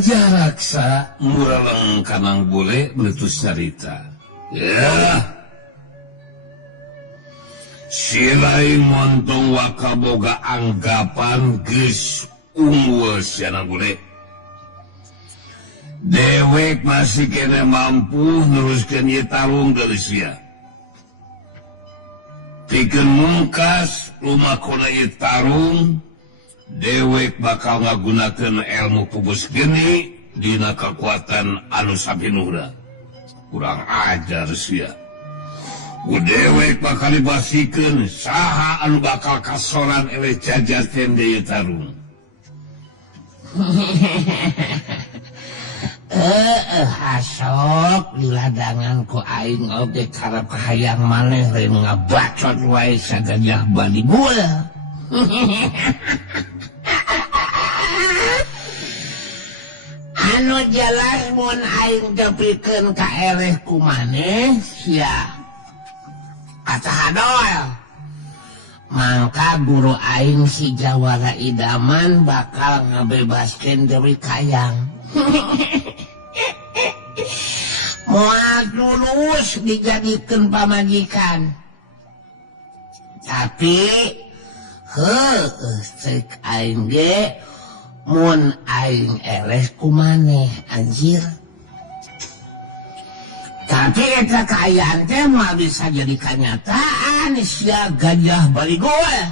Gajah Raksa muraleng kanang bule meletus nyarita. Ya, silai montong wakaboga anggapan geus unggul siana bule. Dewek masih kena mampu neruskan ye tarung dari sia. Pikeun mungkas lumakona ye tarung. Dewek bakal ngagunakeun ilmu pupus geni dina kekuatan anu sapinuhna. Kurang ajar sia. Dewek bakal dibasikeun saha anu bakal kasoran eleh jajaten deui tarung. Hasok di ladangan ku aing oge karep kahayang maneh lain ngabacot wae sagajah bali bola. Anu jelas mun aing tepikeun ka eleh ku maneh sia kaca hadol. Mangka guru aing si Jawara Idaman bakal ngabebaskeun Dewi Kayang. Moal lulus dijadikan pamajikan. Tapi cek aing ge mun aing eleh kumaneh anjir. Tapi eta kaayaan teh mah bisa jadi kenyataan sia Gajah Baligoe.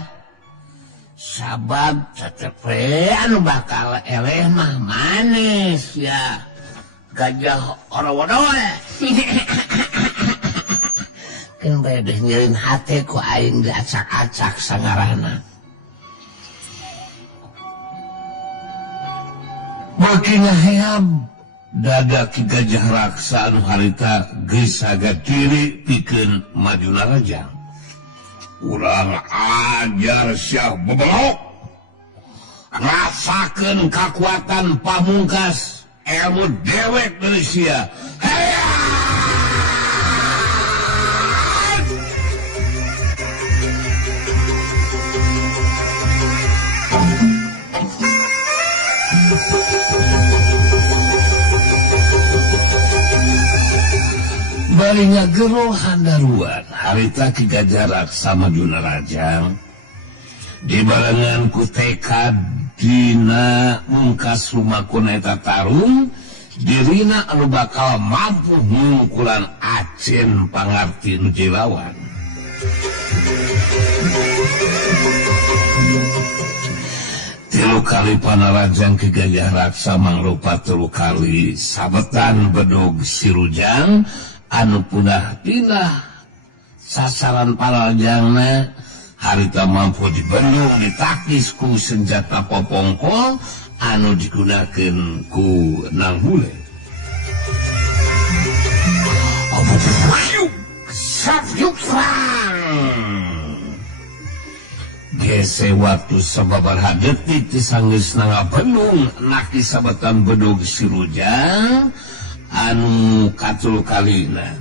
Sabab tetepe anu bakal eleh mah maneh sia Gajah Orowodoe. Kan bade nyeureun hate ku aing diacak-acak sangarana. Bagi ngaheam dada ki Gajah Raksa anu harita geus sagad diri pikeun majuna rajang. Urang ajar sia bebelok. Rasakeun kakuatan pamungkas ilmu dewek dari sia. Bari ngagero handaruan harita ki Gajah Raksa majuna rajang di barengan ku tekad dina mungkas lumakuna eta tarung dirina anu bakal mampu mungkulan acen pangarti nu jilawan. Tilu kali panarajang ki Gajah Raksa mangrupa tilu kali sabetan bedog sirujang anu punah pindah sasaran parajangna harita mampu dibendung ditakis ku senjata popongkol anu digunakeun ku Nang Bule. Gese waktu sababaraha detik disanggeusna ngabendung naki sabetan bedog sirujang anu katul kalina.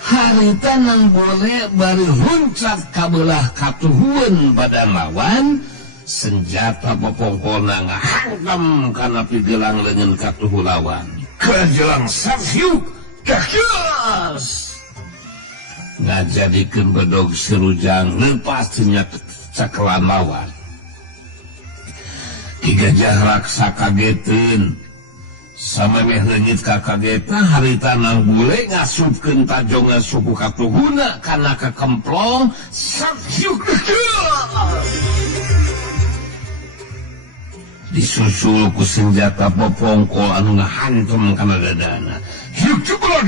Harita Nang Bule bari huncat kabelah katuhuan badan lawan senjata popongkolna ngahantam kana pigelang leungeun katuhu lawan. Kejelang safiuk kakias ngajadikeun bedog sirujang leupas tina cakelan lawan. Ki Gajah Raksa kageteun samemeh leungit kakageta harita Nang Bule ngasupkeun tajongan suku katuhuna kana kekemplong sakyuk disusul ku senjata popongkol anu ngahantem kana dadana. Hiuk ceblok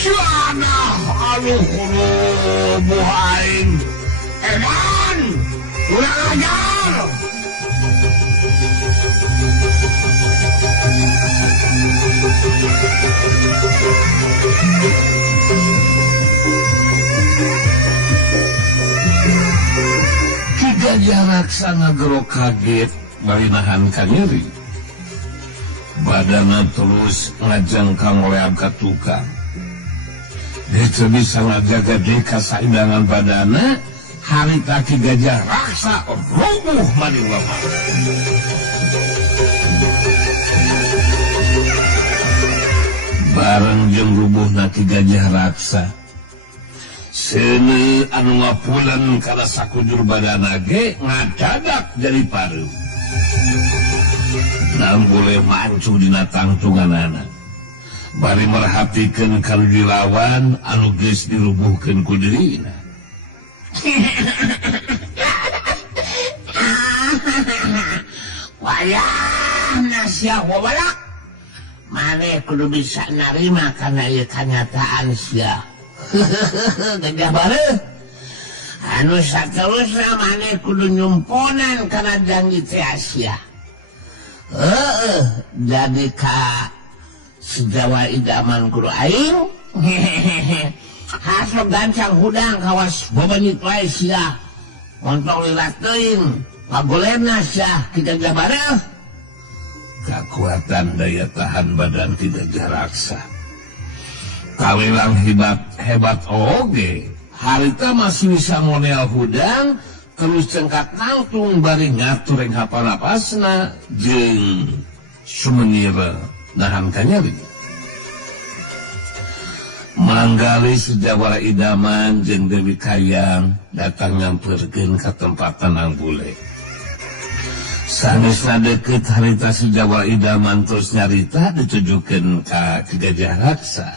Jana aluhulu buhain edan ulah ajar. Ki Gajah Raksa ngagero kaget bari nahan ka nyeri. Badana terus ngajangkang oleh ka tukang. Itu bisa ngajaga deka saidangan badana, harita Ki Gajah Raksa rubuh maniwama. Bareng jeung rubuhna Ki Gajah Raksa, seuneu anu ngapulen kana sakujur badana ge ngadadak jadi pareu. Namun boleh mancu dina tangtunganana. Bari merhatikeun kanuju lawan anu geus dirubuhkeun ku dirina. Wayahna sia wabalak. Mane kudu bisa narima kana ieu kanyataan sia. Gajah bareuh. Anu saterusna mane kudu nyumponan kana janji teh sia. Jadi ka sejawa idaman kudu aing. Hasok gancang hudang kawas bobanyit wae sia. Montong lilat teuing. Pagolena sia Ki Gajah bareuh. Kekuatan daya tahan badan Ki Gajah Raksa kawilang hebat oge. Harita masih bisa model hudang terus cengkat nangtung bari ngatur yang hapa-napasna jeung sumenira nahan kanyari. Manggali sejawara idaman jeung Dewi Kayang datang nyamperkeun ka tempat tenang bule. Sanesna deukeut harita sejawara idaman terus nyarita ditujukeun ka Ki Gajah Raksa.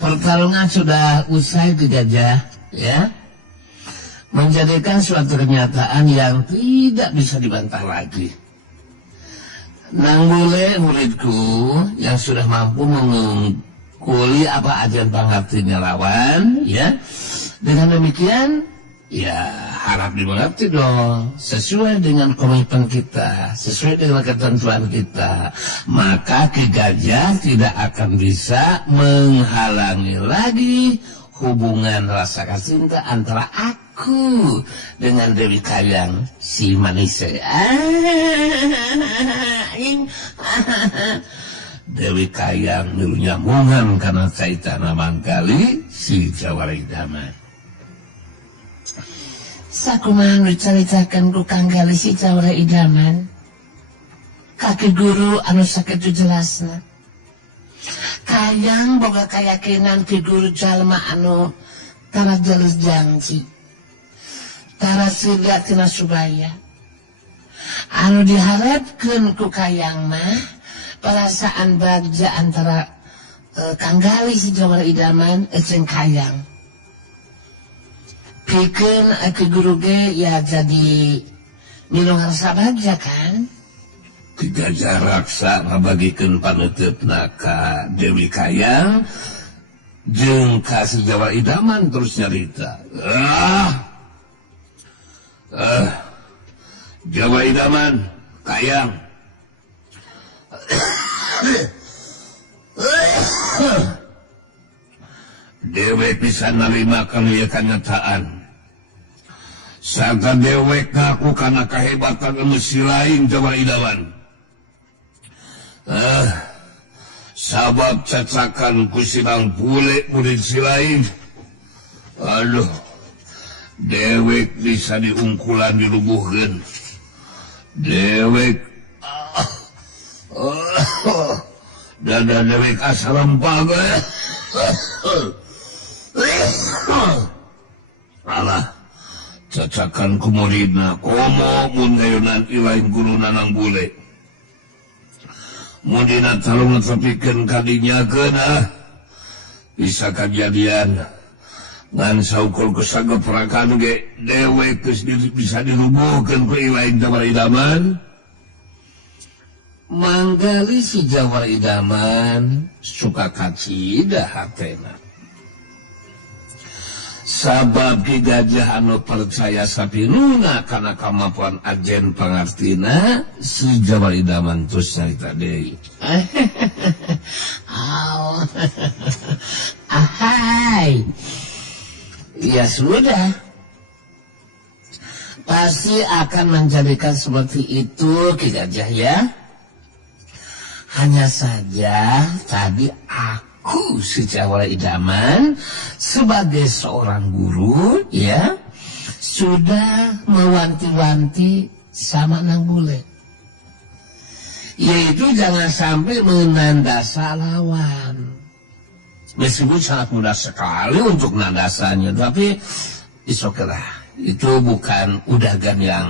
Pertarungan sudah usai Ki Gajah, ya, menjadikan suatu kenyataan yang tidak bisa dibantah lagi. Nang bule muridku yang sudah mampu mengungkuli apa ajan pangartinya lawan, ya, dengan demikian, ya harap dimengerti dong, sesuai dengan komitmen kita, sesuai dengan ketentuan kita, maka Ki Gajah tidak akan bisa menghalangi lagi hubungan rasa cinta antara aku dengan Dewi Kayang si Manise. Dewi Kayang nyambungan karena caitana mangkali si jawara idaman. Sakumaha nu dicaritakeun ku Kang Gali si jawara idaman. Kaki guru anu sakitu jelasna. Kayang boga kayakinan Ki Guru jalma anu tara jelas janji. Tara siga tina subaya. Anu diharapkeun ku Kayang mah perasaan bagja antara Kang Gali si jawara idaman jeung Kayang. Pikeun Ki Guru ge ya jadi minung rasa bagja kan. Ki Gajah Raksa ngabagikeun paneutupna ka Dewi Kayang jeung ka si jawara idaman terus nyarita. Jawara idaman, Kayang. Dewek bisa narima kana ieu kanyataan. Sangka dewek ngaku kana kahebatan anu silaing jawara idaman. Sabab cacakan ku sinang bule murid silaing. Aduh, dewek bisa diungkulan dirubuhkeun. Dewek dada dewek asa lempag. Alah, cacakan ku muridna komo mun gayunan ilain guruna nang bule. Mun dina talung nepikeun kadinyakeun bisa kajadian ngan saukul kesageperakan ge dewek geus bisa dirubuhkeun ku ilain jawara idaman. Manggali si jawara idaman suka kacida hatena. Sabab Ki Gajah anu percaya sapinuna kana kemampuan ajen pangartina si jawara idaman terus nyarita deui. Ahai. Ya sudah. Pasti akan menjadikan seperti itu Ki Gajah ya. Hanya saja tadi aku si Jawara Idaman sebagai seorang guru ya sudah mewanti-wanti sama Nang Bule, yaitu jangan sampai menandasa lawan. Meskipun sangat mudah sekali untuk nandasannya, tapi isokelah itu bukan udagan yang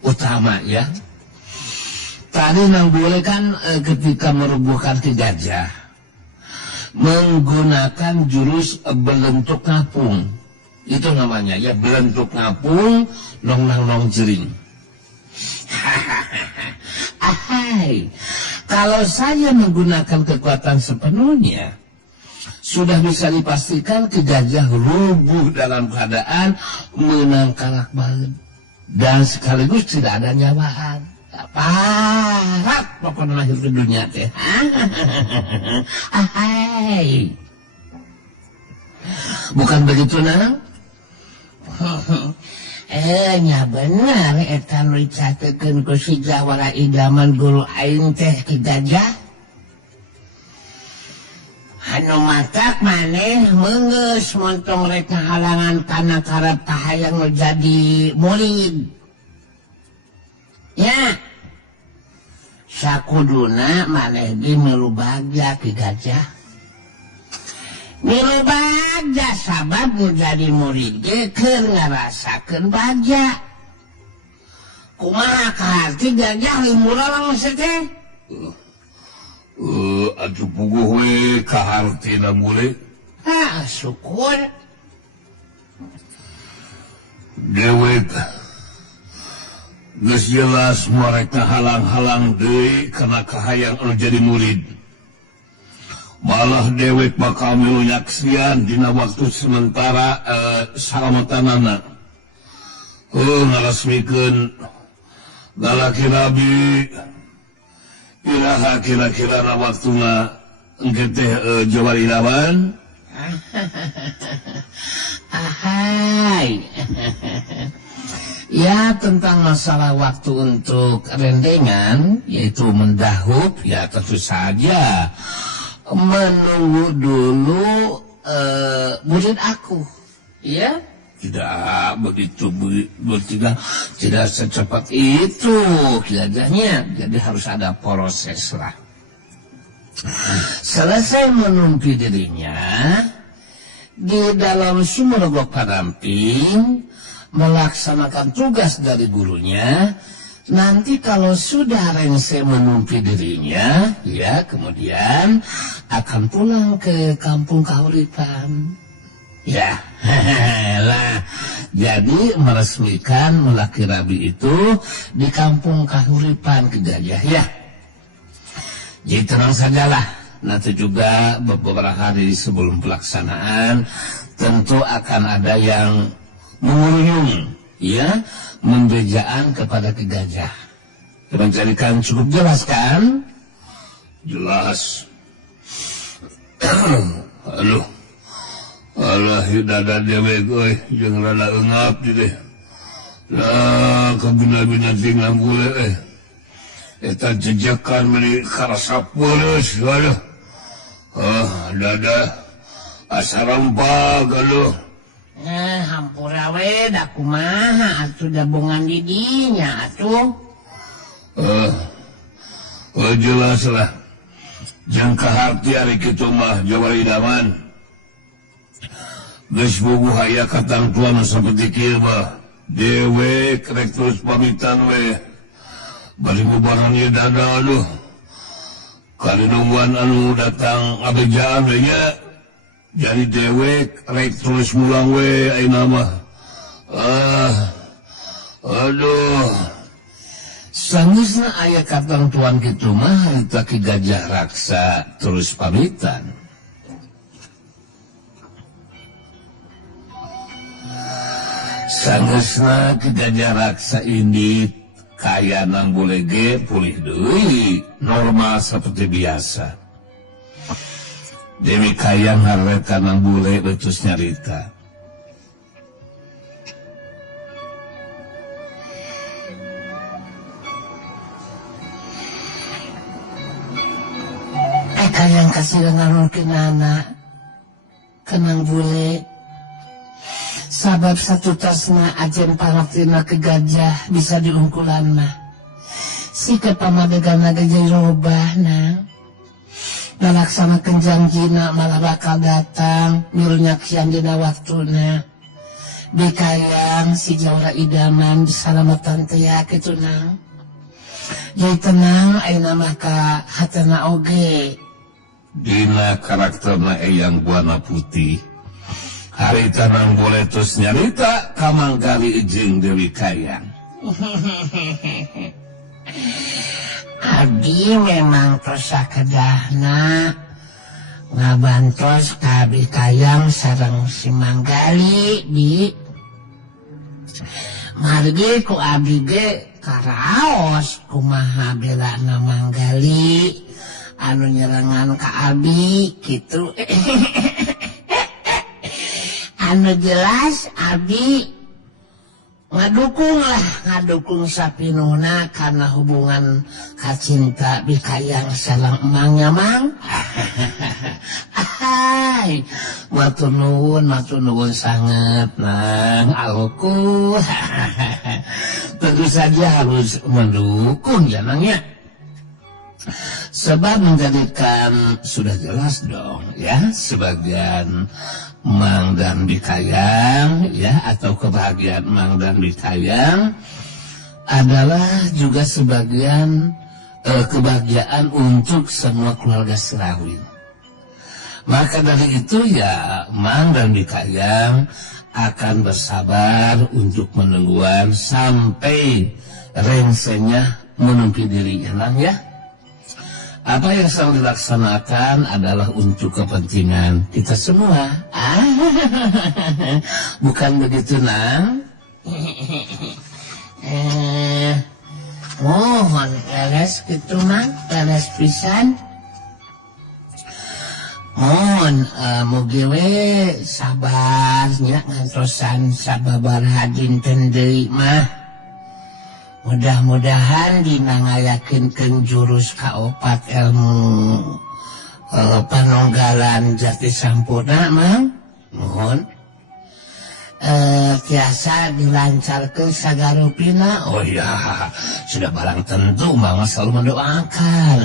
utama ya. Tadi Nang Bule kan ketika merubuhkan Ki Gajah menggunakan jurus belentuk ngapung. Itu namanya ya, belentuk ngapung nong nang nong jering. Ahai, kalau saya menggunakan kekuatan sepenuhnya, sudah bisa dipastikan Ki Gajah rubuh dalam keadaan menang kalak banget dan sekaligus tidak ada nyawaan. Parat pokoknya lahir ke dunia teh. Ahai, bukan begitu Nang? Nya benar eta nu dicatekeun ku si Jawara Idaman guru aing teh Ki Gajah. Anu matak maneh meungeus montong rek halangan kana karep kahayang nu jadi murid. Ya. Sakuduna maneh ge milu bagja Ki Gajah. Milu bagja sabab nu jadi murid ge keur ngarasakeun bagja. Kumaha kaharti Gajah limurang teh? Atuh puguh we kaharti Nang Bule. Syukur. Dewek geus jelas mereka halang-halang deui kana kahayang anu jadi murid. Malah dewek bakal milu nyaksian dina waktu sementara salamatanana. Ngaresmikeun galaki rabi iraha kira-kira na waktuna engke teh Jawara Idaman. Ahai. Ya, tentang masalah waktu untuk rendengan, yaitu mendahulup, ya tentu saja menunggu dulu murid aku, ya. Tidak begitu, tidak secepat itu kejadiannya. Jadi harus ada proses lah. Selesai menumpi dirinya di dalam Sumerogok Padamping, melaksanakan tugas dari gurunya. Nanti kalau sudah rengse menumpi dirinya, ya kemudian akan pulang ke kampung kahuripan. Ya, lah. Jadi meresmikan Mulaki Rabi itu di kampung kahuripan Ki Gajah ya. Jadi tenang sajalah. Nanti juga beberapa hari sebelum pelaksanaan tentu akan ada yang mengurung ya membejaan kepada Ki Gajah. Mencarikan cukup jelas kan? Jelas. Aduh, alah dada dewek euy jeung rada eungap di teh. Lah kabina-bina Nang Bule eta jejekan meuli karasa peuleus aduh. Dada asa rampag aduh. Hampura we da kumaha atuh dabongan di dinya atuh. Jelas lah. Jangka hati ari kitu mah Jawara Idaman. Geus bogoh aya katang tua nu saperti kieu mah. Dewek rek terus pamitan we. Bari bubaran ieu dada aduh. Kalinungguan anu datang abejaan we nya. Jadi dewek rek terus mulang we ayeuna mah. Aduh. Sanggeusna aya katang tuan kitu mah eta Ki Gajah Raksa terus pamitan. Sanggeusna Ki Gajah Raksa ini kaya Nang Bule ge pulih deui normal seperti biasa. Dewi kayang harret ka Nang Bule betus nyarita. ngarulkeun anak kenang bule sabab satu tasna ajen pangaktina ke gajah bisa diungkulanna sikap pamadegana gajah robahna ngalaksanakeun janjina malah bakal datang nyaksian dina waktuna bikayang si jawara idaman disalamatan teh kitu nang jadi tenang ayeuna mah ka hatena oge dina karakterna Eyang Buana Putih harita nang boleh terus nyarita ka Manggali jeung Dewi Kayang. Abdi memang terus sakedahna ngabantos ka Abi Kayang sareng si Manggali bi margi ku abdi ge karaos kumaha belana Manggali anu nyerangan ka Abi gitu. Anu jelas Abi ngadukung sapinuhna karena hubungan kacinta Bikayang sareng emangnya mang. Hai matur nuwun sangat nang alku. Tentu saja harus mendukung ya nang ya. Sebab menjadikan sudah jelas dong ya sebagian Mang dan Bikayang ya atau kebahagiaan Mang dan Bikayang adalah juga sebagian kebahagiaan untuk semua keluarga Serawin. Maka dari itu ya Mang dan Bikayang akan bersabar untuk menungguan sampai rengsenya menumpi dirinya nang ya. Apa yang sedang dilaksanakan adalah untuk kepentingan kita semua. Bukan begitu nang? Mohon beres gitu nang, beres pisan. Mohon mugi we sabarnya ngantosan sababar hadinten deui mah. Mudah-mudahan dinangayakeun jurus kaopat ilmu panunggalan jati sampurna mang mohon tiasa dilancarkeun sagarupina. Oh ya sudah barang tentu mang selalu mendoakan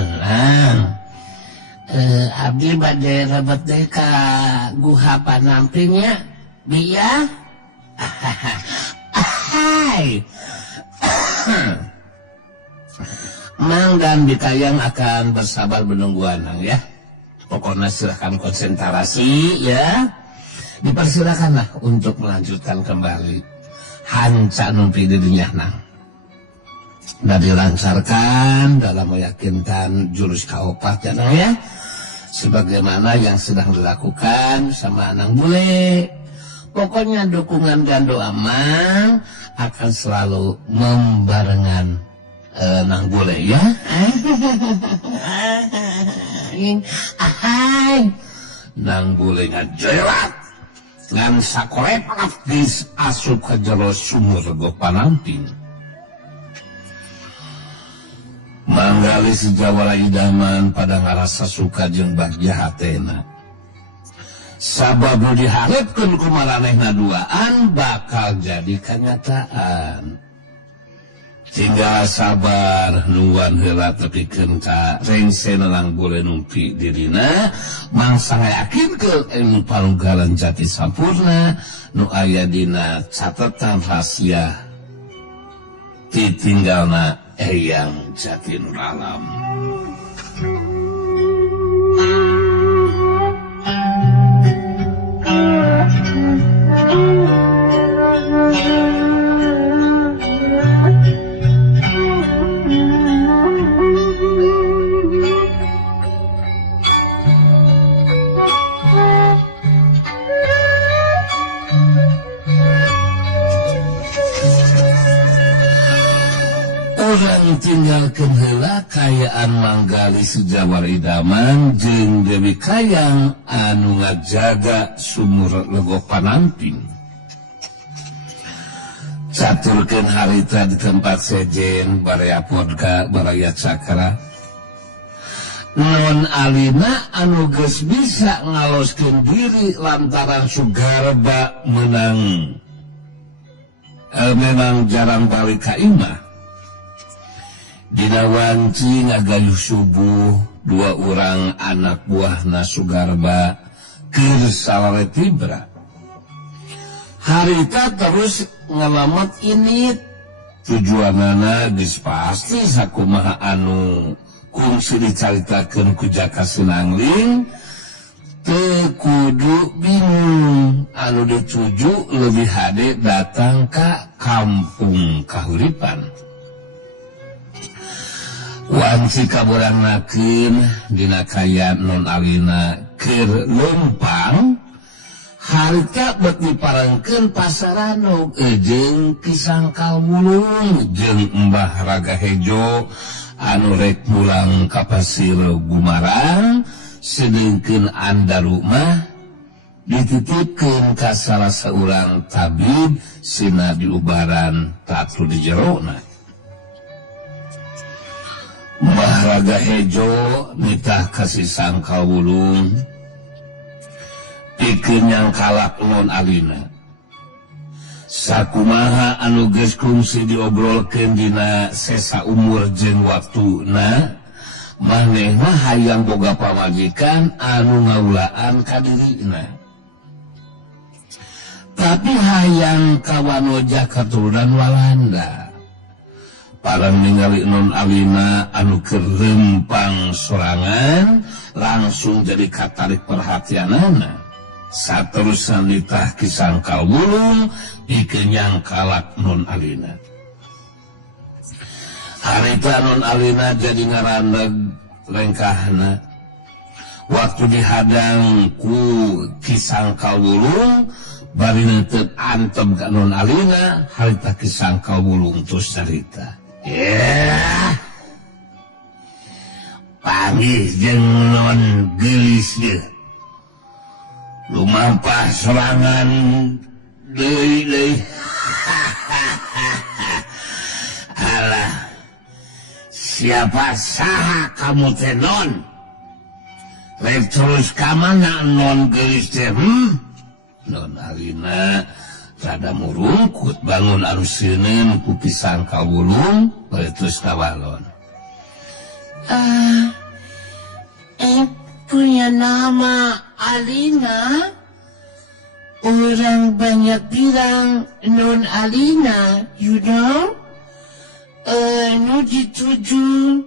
abdi bade rebet deui ka guha panampingnya biya. Hai Mang dan Bikayang akan bersabar menunggu nang ya. Pokoknya silahkan konsentrasi ya. Dipersilakanlah untuk melanjutkan kembali hanca numpi dirinya nang. Dan dilancarkan dalam meyakinkan jurus kaopat ya nang ya. Sebagaimana yang sedang dilakukan sama nang bule. Pokoknya dukungan dan doa Mang akan selalu membarengan nang bule ya. Nang bule ngajerat ngan sakolepat geus asup ka jero sumur Rego Panamping. Manggali sejawara idaman pada ngarasa suka jeung bagja hatena. Sabab nu diharapkeun ku maranehna duaan bakal jadi kenyataan. Tinggal sabar nuan heula tepikeun ka rengsena nang bule numpi dirina mangsa yakinkeun ilmu panunggalan jati sampurna nu aya dina catetan rahasia titinggalna Eyang Jati Nur Alam. Tinggalkeun heula kayaan Manggali Sejawara Idaman jeung Dewi Kayang anu ngajaga sumur Rego Panamping. Caturkeun harita di tempat sejen baraya podka baraya cakra non alina anu geus bisa ngaloskeun diri lantaran Sugarba menang memang jarang balik ka imah. Dina wanci ngagayuh subuh dua orang anak buahna Sugarba keur salare tibra. Harita terus ngalamat ini tujuanana geus pasti sakumaha anu kungsi dicaritakeun ku Jaka Sinangling teu kudu bingung, anu dituju lebih hade datang ka kampung kahuripan. Wanci kaborangnakeun dina kaya non alina keur lempang. Harita bet diparengkeun pasarano jeung Kisangkal Wulung jeung Mbah Ragahejo anu rek mulang ka Pasir Gumarang, sedengkeun Andaru mah dititipkeun ka salah seorang tabib sina diubaran tatu di jerona. Mbah Ragahejo nitah ka Kisangkal Wulung pikeun nyangkalak non alina. Sakumaha anu geus kungsi diobrolkeun dina sesa umur jeung waktuna, manehna hayang boga pamajikan anu ngaulaan ka dirina. Tapi hayang kawanoja katurunan Walanda. Parang ningali non alina anu keur lempang sorangan langsung jadi katarik perhatianana. Saterusan nitah Kisangkal Wulung pikeun nyangkalak non alina. Harita non alina jadi ngarandeg lengkahna. Waktu dihadang ku Kisangkal Wulung bari neuteut antem ka non alina, harita Kisangkal Wulung terus carita. Panggih jeung non geulis ge. Lumampah sorangan deui. Alah, siapa saha kamu teh non? Rek terus ka mana non geulis teh? Non alina rada murungkut bangun arus seuneun ku Kisangkal Wulung bari terus kawalon. Punya nama Alina. Orang banyak bilang non Alina, you know? Nu dituju,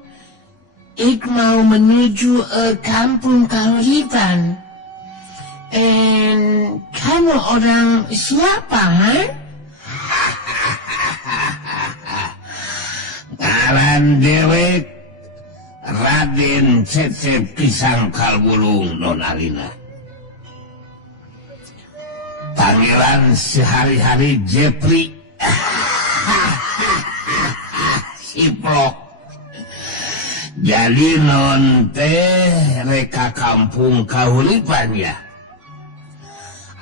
ik mau menuju kampung kahuripan. Kamu orang siapa, ha? Ngaran dewek Raden Cecep Kisangkal Wulung non alina. Panggilan sehari-hari Jepri. Siplok. Jadi non teh reka kampung kahuripan ya.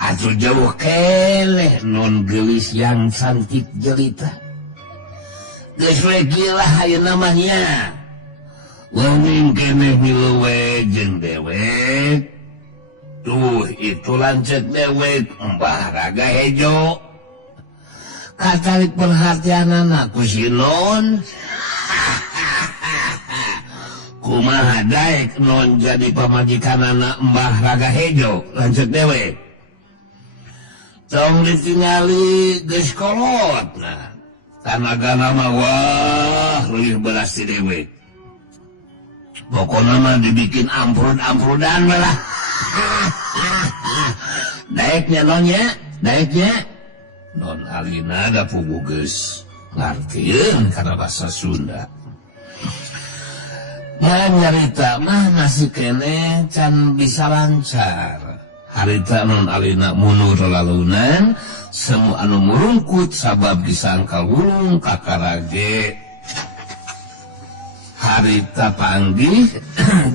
Atuh jauh keleh non geulis yang cantik jelita. Geus we gila hayu namanya. Wong keneh miluwe jeung dewek. Tuh itu lanceuk dewek Mbah Ragahejo. Katarik perhatianana ku si non. Kumaha daek non jadi pamajikanana Mbah Ragahejo, lanceuk dewek. Tong ditingali geus kolotna. Tanagana mah wah leuwih belas ti dewek. Pokoknya mah dibikin amprud-amprudan malah. Daeknya nonnya, daeknya. Non alina da puguh geus ngartieun kana basa Sunda. Ya nyarita mah masih kene can bisa lancar. Harita non alina munur lalunan, semu anu murungkut sabab Kisangkal Wulung kakarage. Harita panggih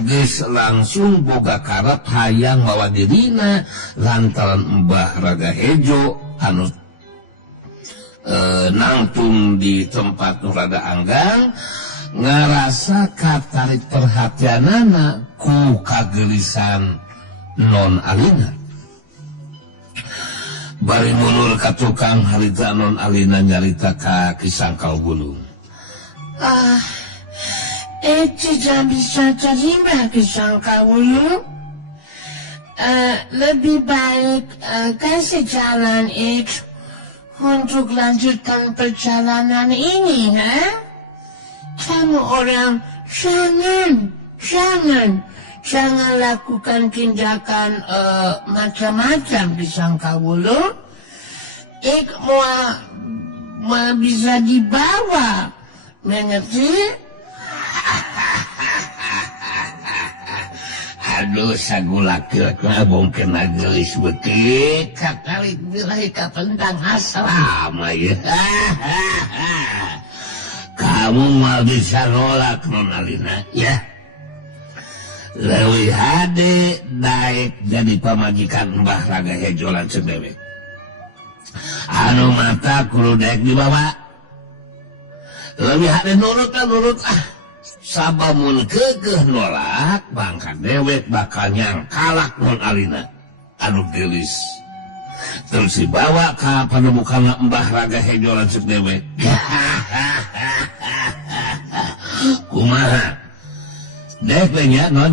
geus langsung boga karep hayang mawa dirina lantaran Mbah Ragahejo anu nangtung di tempat nu rada anggang ngarasa katarik perhatianana ku kagelisan non Alina. Bari mundur ka tukang harita non Alina nyarita ka Kisangkal Bulung. Tidak bisa terima Kisangkal Bulung. Lebih baik kasih jalan itu untuk lanjutkan perjalanan ini, Kamu orang jangan lakukan tindakan macam-macam Kisangkal Bulung. Mau bisa dibawa, mengerti? Aduh, sagulak mungkin gelis beuki kakali bilahi ka pentang asrama ya. Kamu mah bisa nolak non Alina ya. Leuwih hade daek jadi pamajikan Mbah Raga Hejolan Cendewek. Anu mata kudu daek dibawa. Leuwih hade nurut. Sabamun keukeuh nolak bangka dewek bakal nyangkalak non Alina anu gelis terus dibawa ka panemukan Mbah Raga Hejolan cek dewek. Kumaha daek nya non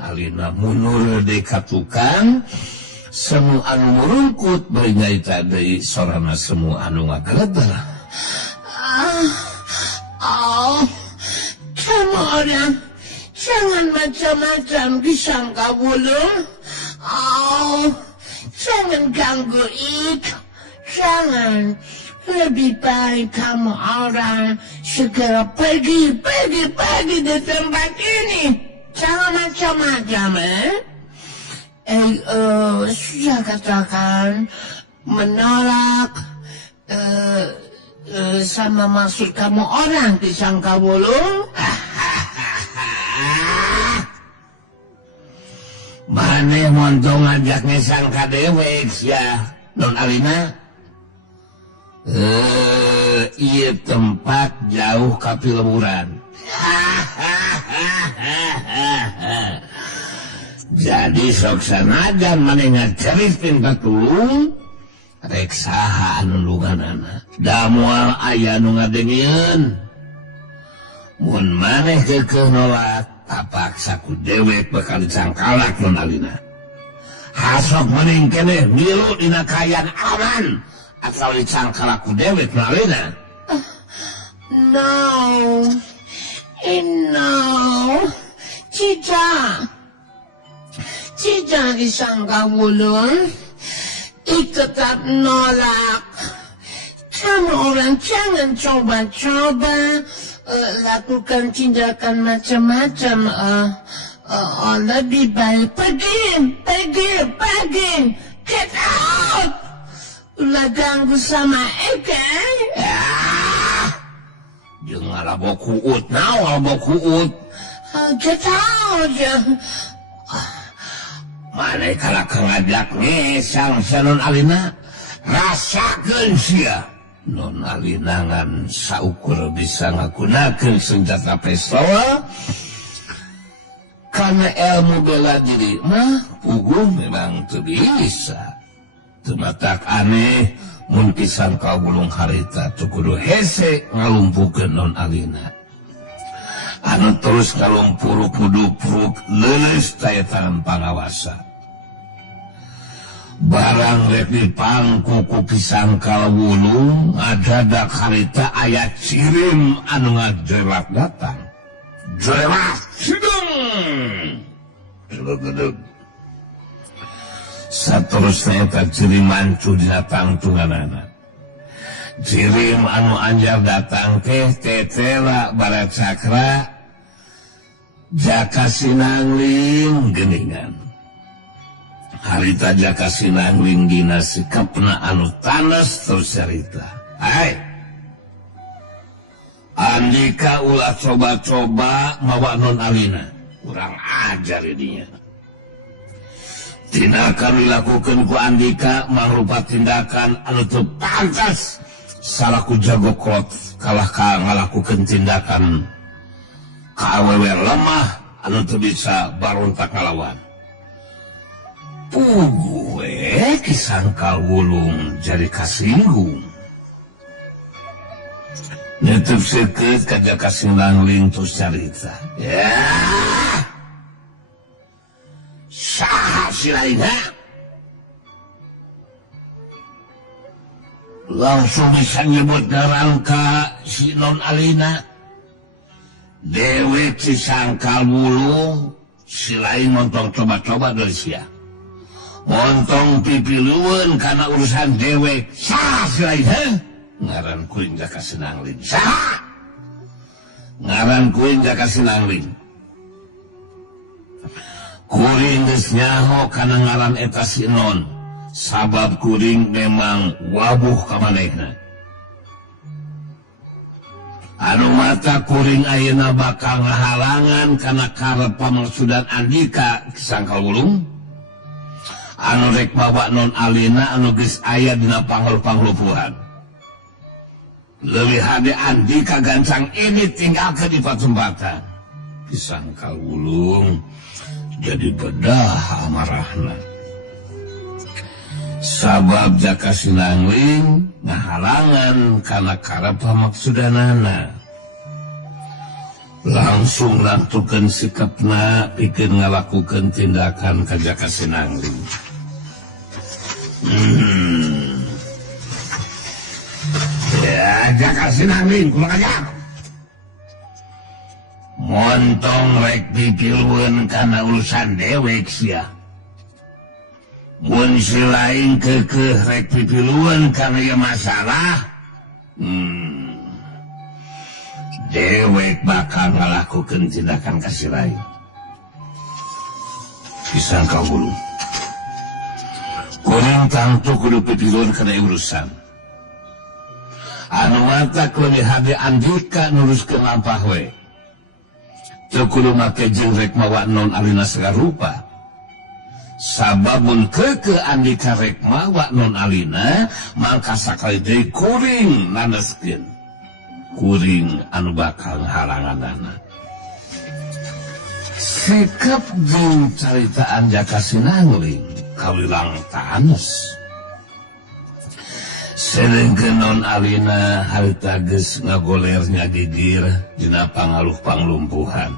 Alina mundur deui ka tukang semu anu murungkut bari nyaita deui sorana semu anu ngageleber. Kamu orang jangan macam-macam Kisangkal Bulung. Jangan ganggu itu. Jangan. Lebih baik kamu orang segera pergi di tempat ini. Jangan macam-macam, sudah katakan menolak sama maksud kamu orang Kisangkal Bulung. Maneh montong ngajak ngesangka dewek ya non Alina. Ieu tempat jauh ka Pileburan. Jadi sok sanajan maneh ngaceriteun ka tulung rek saha anu lunganana da moal aya nu ngadengieun. Mun maneh keukeuh nolak tapaksa ku dewek bakal dicangkalak non Alina. Hasok mending keneh milu dina kaayaan aman atau dicangkalak ku dewek non Alina. No, tidak Kisangkal Bulung. Tetap nolak. Kamu orang jangan coba-coba lakukan tindakan macam-macam. Lebih baik pergi. Get out. Ulah ganggu sama Eka. Jangan alabo kuut, alabo kuut. Get out. Maneh kala ngajak ngesang sia non Alina rasakeun sia non Alina ngan saukur bisa ngagunakeun senjata pistol karena ilmu bela diri mah puguh memang teu bisa. Teu matak aneh mun Kisangkal Bulung harita teu kudu hese ngalumpukeun non Alina. Anu terus kalumpuruk mudupuruk leuleus taya tangan pangawasa. Barang rek dipangku ku Kisangkal Bulung adadak harita aya cirim anu ngajerat datang. Jerat sidung. Gedeg. Saterusna eta cirim mancu dina tangtunganana. Cirim anu anjar datang teh tetela barat cakra Jaka Sinangling geningan. Harita Jaka Sinangling dina sikapna anu tanes terus cerita. Hai, Andika ulah coba-coba mawa non Alina. Kurang ajar dinya. Tindakan dilakukan ku Andika mangrupa tindakan anu teu pantas salaku jago kolot kalah ngalakukeun tindakan ka awewe lemah anu teu bisa barontak ngalawan. Pugue kisangkal wulung jadi kasinggung. Nutup seukeut ka Jaka Sinangling terus carita. Ya. Saha si lainna? Langsung bisa nyebut garang ka si Non Alina. Dewek si sangkal wulung si lain montong coba-coba dari sia. Montong pipiluan karena urusan dewek. Saha si lain, he? Ngaran kuing Jaka Sinangling. Saha? Ngaran kuing Jaka Sinangling. Kuring geus nyaho kana ngaran eta si Non. Sabab kuring memang wabuh ka manehna. Anu mata kuring ayeuna bakal ngahalangan kana karep pamangsudan Andika kisangkal wulung. Anu rek bawa Non Alina anu geus aya dina panghulu-panghulupuhan. Leuwih hade Andika gancang ini tinggalkeun di Patumbatan. Kisangkal wulung jadi bedah amarahna. Sabab Jaka Sinangling ngahalangan kana karep pamaksudanana. Langsung lantukeun sikapna pikeun ngalakukeun tindakan ka Jaka Sinangling. Ya Jaka Sinangling kumaha aja. Montong rek pipilueun kana urusan dewek sia. Mun si lain kekeh rek pipiluan karena ya masalah, dewek bakal ngalakukeun tindakan ka si lain. Kisangkal wulung. Kuring tangtu kudu pipiluan kana urusan. Anu mata leuwih hade Andika nuruskeun lampah we. Teu kudu make jeung rek mawa Non Alina sagarupa. Sababun keke Andika rek mawa Non Alina mangka sakali deui kuring naneskeun. Kuring anu bakal ngahalanganana. Sikap jeung caritaan Jaka Sinangling kawilang tanes. Sedengkeun Non Alina harita geus ngagoler nyagigir dina pangaluh panglumpuhan.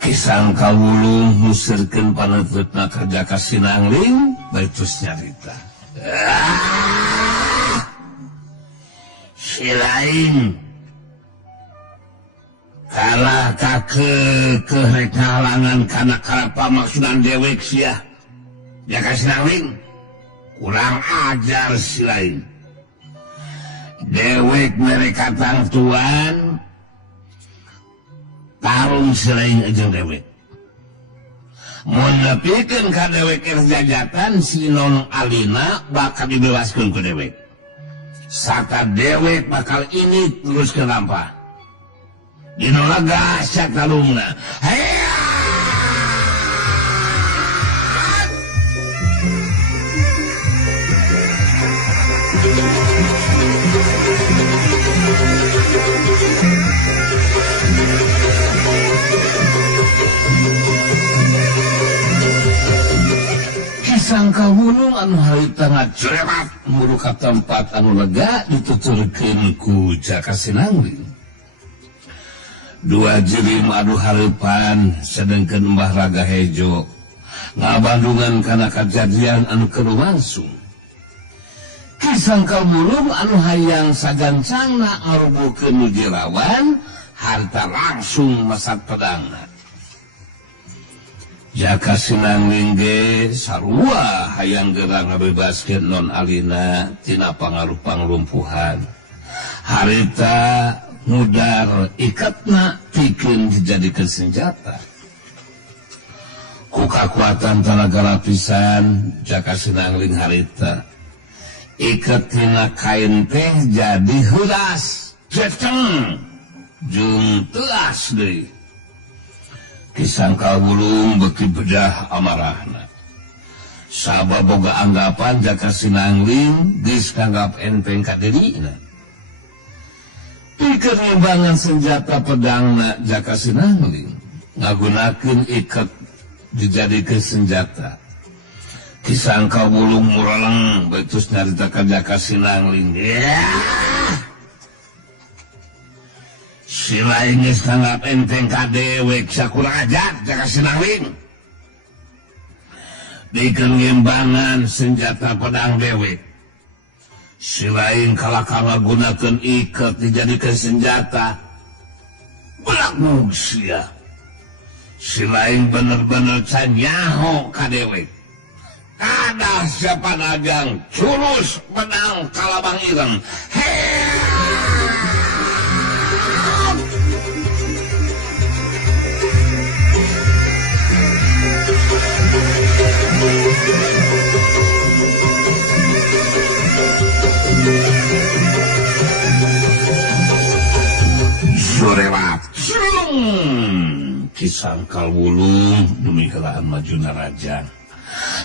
Kisangkal wulung musirkeun paneutna ka Jaka Sinangling baitus nyarita. Si lain kalah ka kekeh ngahalangan kana karep pamaksudan dewek sia. Jaka Sinangling kurang ajar si lain. Dewek mereka tangtuan tarung selain aja dewek. Mun nepikeun ka dewek jajatan si Non Alina bakal dibebaskeun ku dewek. Saka dewek bakal ini terus ke lampah. Dina gasak talungna. Heya! Kisangkal wulung anu harita ngajremat muru ka tempat anu lega dituturkeun ku Jaka Sinangling. Dua jerim adu hareupan sedengkeun Mbah Raga Hejo ngabandungan kana kajadian anu kerumangsung. Kisangkal wulung anu hayang sagancangna ngarubukeun nu jerawan harta langsung masat pedangna. Jaka Sinangling ge sarua hayang geura ngabebaskeun Non Alina tina pangaruh panglumpuhan. Harita ngudar ikatna pikeun dijadikeun senjata. Ku kakuatan tenaga lapisan Jaka Sinangling harita iket tina kain teh jadi heuras ceteng jeung teuas deui. Kisangkal wulung beki bedah amarahna. sabab boga anggapan Jaka Sinangling geus kanggap enteng ka dirina. Pikeun ngimbangan senjata pedangna Jaka Sinangling ngagunakeun iket dijadikeun senjata. Kisangka wulung muraleng betus nyarita ka Jaka Sinangling. Si lain geus tanggap enteng ka dewek sakurang ajar Jaka Sinangling. Dikeun ngimbangan senjata pedang dewek. Si lain kalaka ngagunakeun iket dijadikeun senjata. Belakmung sia. Si lain bener-bener can nyaho ka dewek. Kadah siapa nagang curus pedang kalabang ireng. Surewat Kisangkal wulung demi helaan Majuna Raja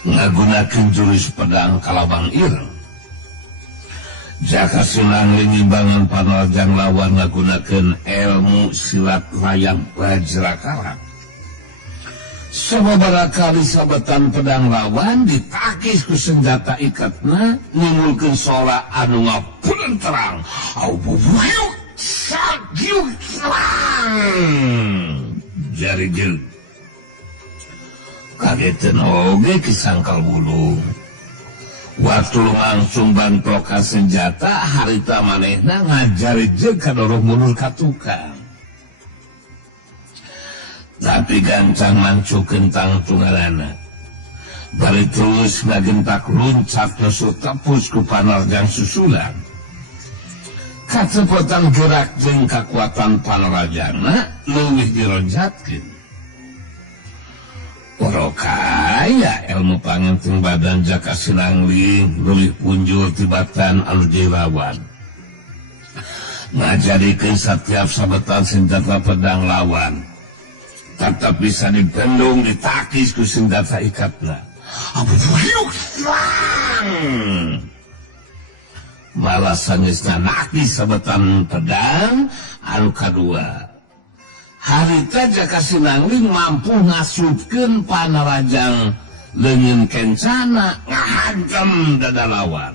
ngagunakeun jurus pedang kalabang ireng. Jaka Sinangling ngimbangan panarjang lawan ngagunakeun ilmu silat layang Wajrakala. Sababaraha kali sabetan pedang lawan ditakis ku senjata ikatna nimbulkeun sora anu ngapuleun terang. Aububuayuk sagiuk serang. Jari jeug kageteun oge Kisangkal wulung. Waktu langsung bantokan senjata harita manehna ngajari jeug kadorong mundur ka tukang. Tapi gancang mancukeun tangtunganana. Bari terus ngagentak luncat nusu tepus ku panarjang susulan. Kacepetan gerak jeung kakuatan panarajana leuwih dironjatkeun. Orokaya ilmu pangenteng badan Jaka Sinangling leuwih punjul tibatan anu jerawan. Ngajadikeun setiap sabetan senjata pedang lawan tetap bisa dibendung ditakis ku senjata ikatna. Abubuayuk serang. Malah sangeusna nakis sabetan pedang anu kadua. Harita Jaka Sinangling mampu ngasupkeun panarajang leungeun kencana ngahantem dada lawan.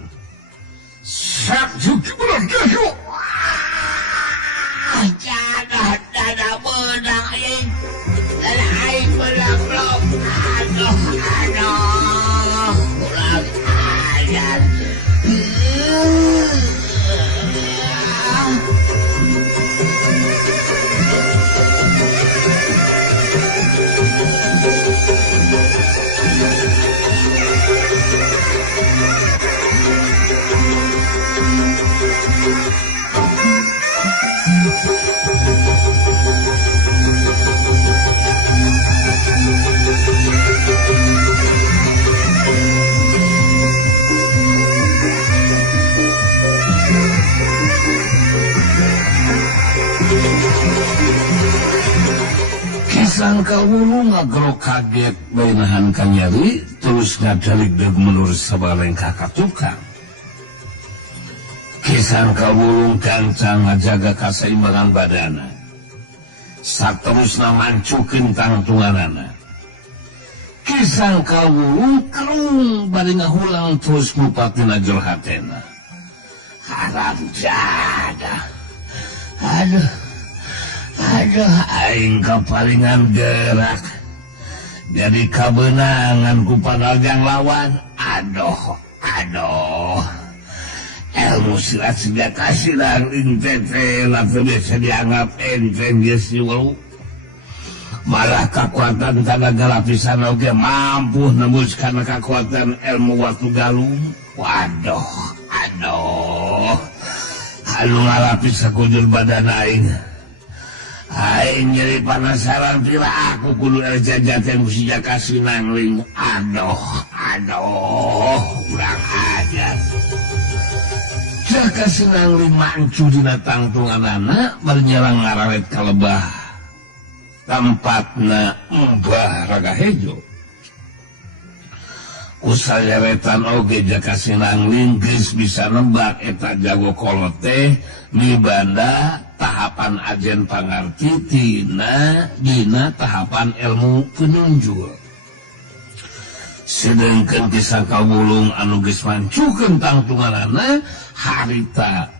Sakjuk bergehu. Jadah dada bedang aing. Dada aing belak-belak. Aduh. Ulang ajar. Kisangkal wulung ngagro kaget bainahan ka nyeri terus ngadalik deug mundur sabalengkah ka tukang. Kisangkal wulung gancang ngajaga kaseimbangan badana. Saterusna mancukeun tangtunganana. Kisangkal wulung kerung bari ngahulang terus ngupatina jero hatena. Haram jadah. Aduh, aing kapalingan gerak. Jadi kabenangan ku panarjang lawan. Aduh. Ilmu silat Jaka Sinangling teh langsung bisa dianggap enteng geus wulu. Malah kekuatan tenaga lapisan oge mampu nembus kana kekuatan ilmu Watu Galung. Waduh. Anu ngalapis sakujur badan aing. Aing jadi penasaran pila aku kudu jajaten ku si Jaka Sinangling. Aduh, urang ajar. Jaka Sinangling mancu dina tangtunganana bari nyerang ngarawet ka lebah tempatna Mbah Ragahejo. kusayaretan oge jaka sinangling geus bisa nebak eta jago kolot teh mibanda tahapan ajen pangarti dina tahapan ilmu penunjul. Sedangkan kisah kawulung anu geus mancukeun tangtunganana harita